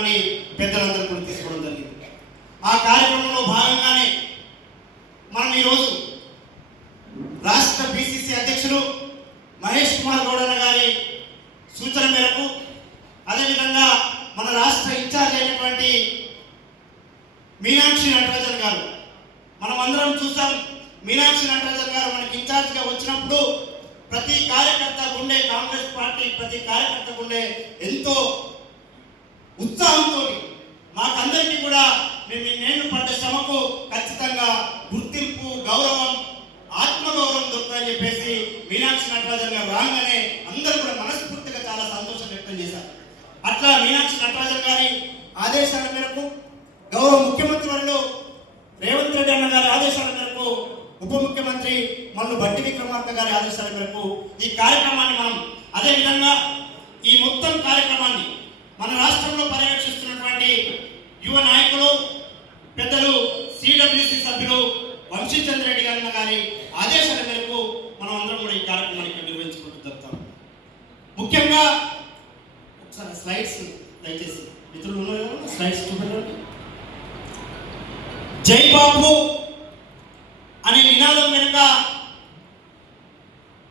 కార్యక్రమాన్ని పెద్దలందరూ కూడా తీసుకోవడం జరిగింది. ఆ కార్యక్రమంలో భాగంగానే మనం ఈరోజు రాష్ట్ర పిసిసి అధ్యక్షులు మహేష్ కుమార్ గౌడ్ గారి సూచన మేరకు, అదేవిధంగా మన రాష్ట్ర ఇన్ఛార్జ్ అయినటువంటి మీనాక్షి నటరాజన్ గారు, మనం అందరం చూసాం. మీనాక్షి నటరాజన్ గారు మనకి ఇన్ఛార్జ్గా వచ్చినప్పుడు ప్రతి కార్యకర్త గుండె, కాంగ్రెస్ పార్టీ ప్రతి కార్యకర్త గుండె ఎంతో ఉత్సాహంతో మాకందరికీ కూడా నేను పడ్డ శ్రమకు ఖచ్చితంగా గుర్తింపు, గౌరవం, ఆత్మగౌరవం దొరుకుతాయని చెప్పేసి మీనాక్షి నటరాజన్ గారు రాగానే అందరూ కూడా మనస్ఫూర్తిగా చాలా సంతోషం వ్యక్తం చేశారు. అట్లా మీనాక్షి నటరాజన్ గారి ఆదేశాల మేరకు, గౌరవ ముఖ్యమంత్రి వర్యులు రేవంత్ రెడ్డి అన్న గారి ఆదేశాల మేరకు, ఉప ముఖ్యమంత్రి మల్లు భట్టి విక్రమార్క గారి ఆదేశాల మేరకు ఈ కార్యక్రమాన్ని మనం, అదేవిధంగా ఈ మొత్తం కార్యక్రమాన్ని మన రాష్ట్రంలో పర్యవేక్షిస్తున్నటువంటి యువ నాయకులు, పెద్దలు, సిడబ్ల్యూసి సభ్యులు వంశీచంద్ర రెడ్డి గారి ఆదేశాల మేరకు మనం అందరం కూడా ఈ కార్యక్రమాన్ని నిర్వహించుకుంటూ జరుగుతాం. ముఖ్యంగా ఒకసారి స్లైడ్స్ దయచేసి మిత్రులు స్లైడ్స్ చూడండి. జై బాపు అనే నినాదం వెనుక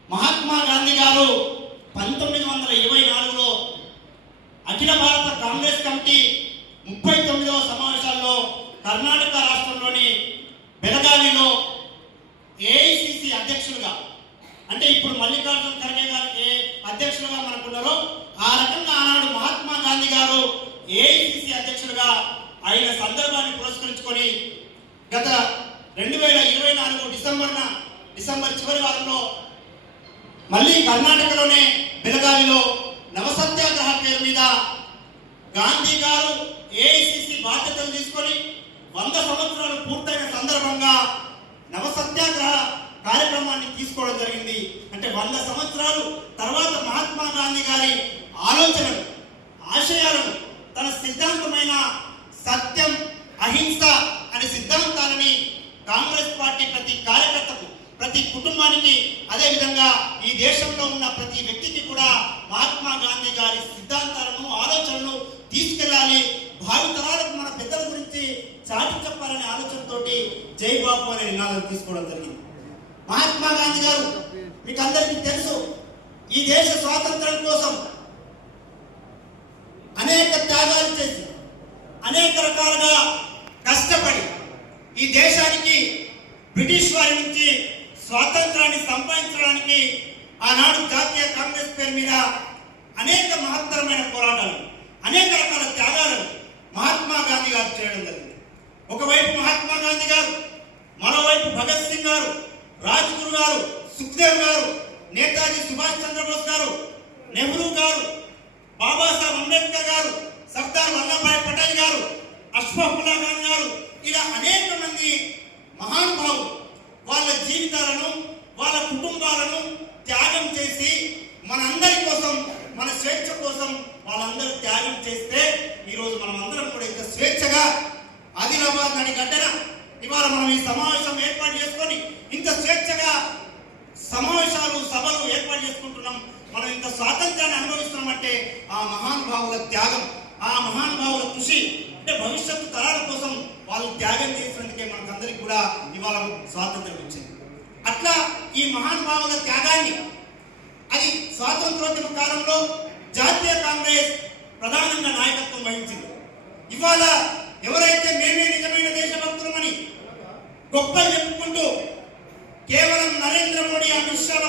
మహాత్మా గాంధీ గారు 1924లో అఖిల భారత కాంగ్రెస్ కమిటీ 39వ సమావేశాల్లో కర్ణాటక రాష్ట్రంలోని బెళగావిలో ఏఐసిసి అధ్యక్షులుగా, అంటే ఇప్పుడు మల్లికార్జున ఖర్గే గారికి అధ్యక్షులుగా మనకున్నారో ఆ రకంగా ఆనాడు మహాత్మా గాంధీ గారు ఏఐసిసి అధ్యక్షులుగా అయిన సందర్భాన్ని పురస్కరించుకొని గత 2024 డిసెంబర్ చివరి వారంలో మళ్ళీ కర్ణాటకలోనే బెళగావిలో నవసత్యాగ్రహ పేరు మీద గాంధీ గారు ఏఐసిసి బాధ్యతలు తీసుకొని 100 సంవత్సరాలు పూర్తయిన సందర్భంగా నవసత్యాగ్రహ కార్యక్రమాన్ని తీసుకోవడం జరిగింది. అంటే 100 సంవత్సరాలు తర్వాత మహాత్మా గాంధీ గారి ఆలోచనలు, ఆశయాలను, తన సిద్ధాంతమైన సత్యం, అహింస అనే సిద్ధాంతాలని కాంగ్రెస్ పార్టీ ప్రతి కార్యకర్తకు, ప్రతి కుటుంబానికి, అదేవిధంగా ఈ దేశంలో ఉన్న ప్రతి వ్యక్తికి కూడా మహాత్మా గాంధీ గారి సిద్ధాంతాలను, ఆలోచనలు తీసుకెళ్ళాలి, భావితరాలకు మన పెద్దల గురించి చాటి చెప్పాలనే ఆలోచనతోటి జై బాపు అనే నినాదం తీసుకోవడం జరిగింది. మహాత్మా గాంధీ గారు మీకు అందరికీ తెలుసు, ఈ దేశ స్వాతంత్రం కోసం అనేక త్యాగాలు చేసి, అనేక రకాలుగా కష్టపడి ఈ దేశానికి బ్రిటిష్ వారి నుంచి స్వాతంత్రాన్ని సంపాదించడానికి ఆనాడు జాతీయ కాంగ్రెస్ పేరు మీద అనేక మహత్తరమైన పోరాటాలు, అనేక రకాల త్యాగాలను మహాత్మా గాంధీ గారు చేయడం జరిగింది. ఒకవైపు మహాత్మా గాంధీ గారు, మరోవైపు భగత్ సింగ్ గారు, రాజ్గురు గారు, సుఖ్దేవ్ గారు, నేతాజీ సుభాష్ చంద్రబోస్ గారు, నెహ్రూ గారు, బాబాసాహెబ్ అంబేద్కర్ గారు, సర్దార్ వల్లభాయ్ పటేల్ గారు, అష్ఫాకుల్లా ఖాన్ గారు, ఇలా అనేక మంది మహానుభావులు వాళ్ళ జీవితాలను, వాళ్ళ కుటుంబాలను త్యాగం చేసి మనందరి కోసం, మన స్వేచ్ఛ కోసం వాళ్ళందరూ త్యాగం చేస్తే ఈరోజు మనం అందరం కూడా ఇంత స్వేచ్ఛగా ఆదిలాబాద్ నడి గడ్డన ఇవాళ మనం ఈ సమావేశం ఏర్పాటు చేసుకొని ఇంత స్వేచ్ఛగా సమావేశాలు, సభలు ఏర్పాటు చేసుకుంటున్నాం. మనం ఇంత స్వాతంత్రాన్ని అనుభవిస్తున్నామంటే ఆ మహానుభావుల త్యాగం, ఆ మహానుభావుల కృషి, అంటే భవిష్యత్తు తరాల కోసం వాళ్ళు త్యాగం చేసినందుకే మనకందరికి కూడా ఇవాళ స్వాతంత్రం వచ్చింది. అట్లా ఈ మహానుభావుల త్యాగాన్ని, అది స్వాతంత్రోద్యమ కాలంలో జాతీయ కాంగ్రెస్ ప్రధానంగా నాయకత్వం వహించింది. ఇవాళ ఎవరైతే మేమే నిజమైన దేశభక్తులమని గొప్పలు చెప్పుకుంటూ కేవలం నరేంద్ర మోడీ, అమిత్ షాల